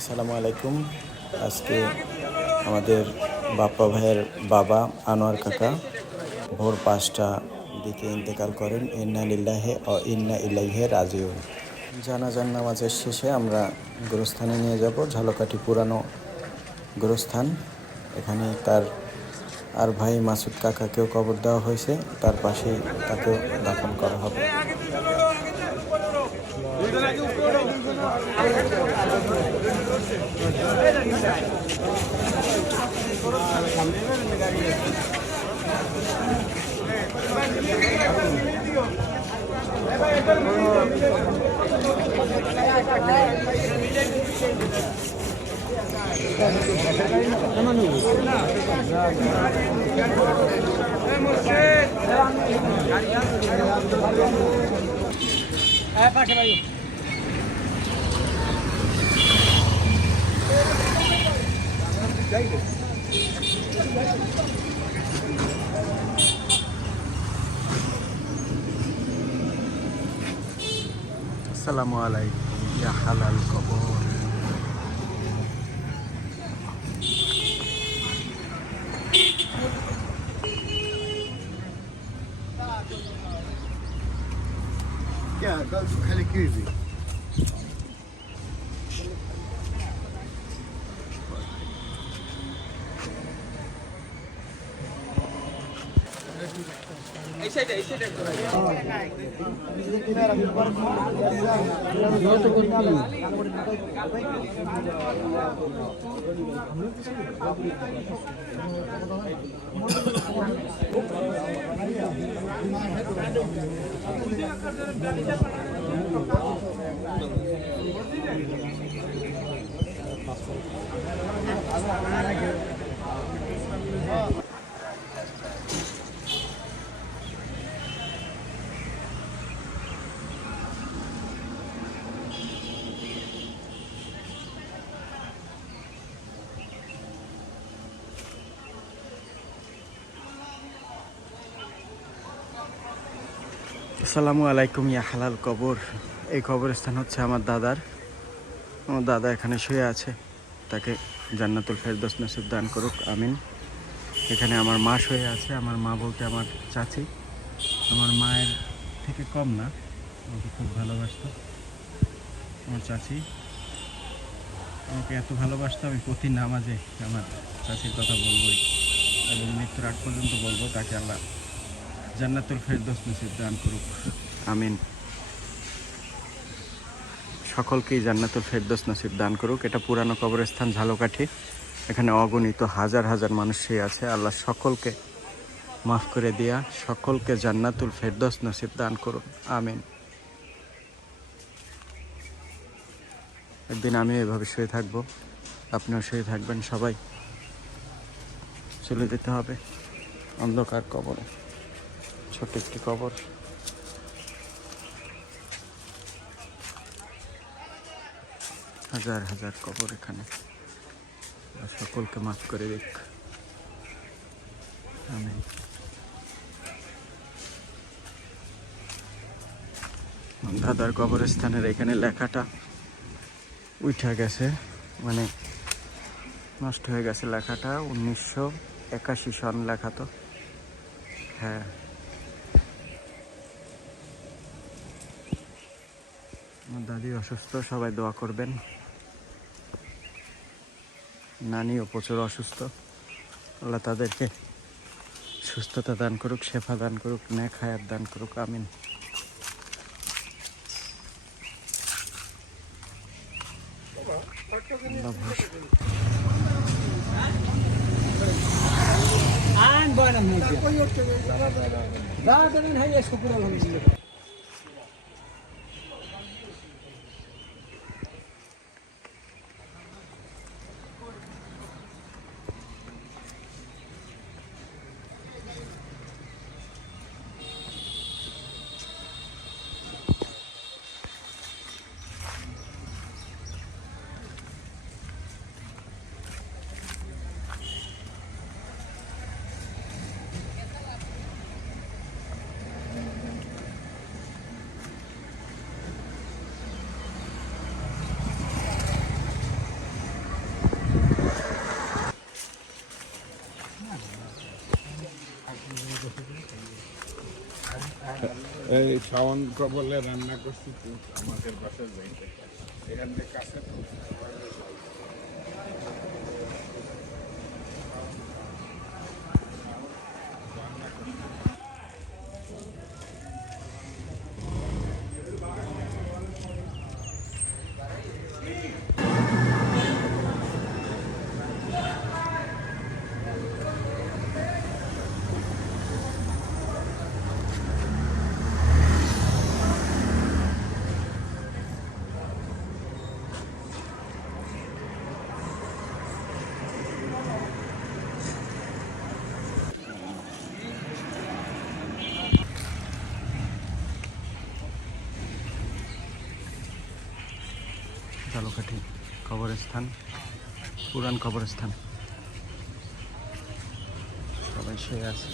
আসসালামু আলাইকুম। আজকে আমাদের বাপ্পা ভাইয়ের বাবা আনোয়ার কাকা ভোর ৫টা দিকে ইন্তেকাল করেন। ইন্না লিল্লাহি ও ইন্না ইলাইহি রাজিউন। জানাজার নামাজের শেষে আমরা গোরস্থানে নিয়ে যাব, ঝালকাঠি পুরানো গোরস্থান। এখানে তার আর ভাই মাসুদ কাকাকেও কবর দেওয়া হয়েছে, তার পাশেই তাকেও দাফন করা হবে। আসসালামু আলাইকুম ইয়া হালাল কবর। Ja, dat is خلي كيفي. এই সাইডে আসসালামু আলাইকুম ইয়া হালাল কবর। এই কবরস্থান হচ্ছে আমার দাদার। আমার দাদা এখানে শুয়ে আছে, তাকে জান্নাতুল ফেরদৌস নসিব দান করুক, আমিন। এখানে আমার মা শুয়ে আছে। আমার মা বলতে আমার চাচি, আমার মায়ের থেকে কম না, আমাকে খুব ভালোবাসতো। আমার চাচি আমাকে এত ভালোবাসতো, আমি প্রতি নামাজে আমার চাচির কথা বলবোই এবং মৃত্যুর আগ পর্যন্ত বলবো, তাকে আল্লাহ জান্নাতুল ফেরদৌস নসিব দান করুক, আমিন। সকলকেই জান্নাতুল ফেরদৌস নসিব দান করুক। এটা পুরানো কবরস্থান ঝালকাঠি। এখানে অগণিত হাজার হাজার মানুষই আছে। আল্লাহ সকলকে মাফ করে দিয়া সকলকে জান্নাতুল ফেরদৌস নসিব দান করুন, আমিন। একদিন আমি এভাবে শুয়ে থাকবো, আপনিও শুয়ে থাকবেন। সবাই চলে যেতে হবে অন্ধকার কবরে। ছোট একটি কবর, হাজার হাজার কবর এখানে। সকলকে মাফ করে দিক, আমিন। দাদার কবরস্থানের এখানে লেখাটা উঠে গেছে, মানে নষ্ট হয়ে গেছে লেখাটা। 1981 সন লেখা তো, হ্যাঁ। আমার দাদি অসুস্থ, সবাই দোয়া করবেন। নানিও প্রচুর অসুস্থ, আল্লাহ তাদেরকে সুস্থতা দান করুক, শেফা দান করুক, নেক হায়াত দান করুক, আমিন। এই শাওন কবলে রান্না করছি তো আমাদের বাসার যাইতে এখান থেকে কাছে তো। ঝালকাঠি কবরস্থান, পুরান কবরস্থান, সবাই শুয়ে আছে।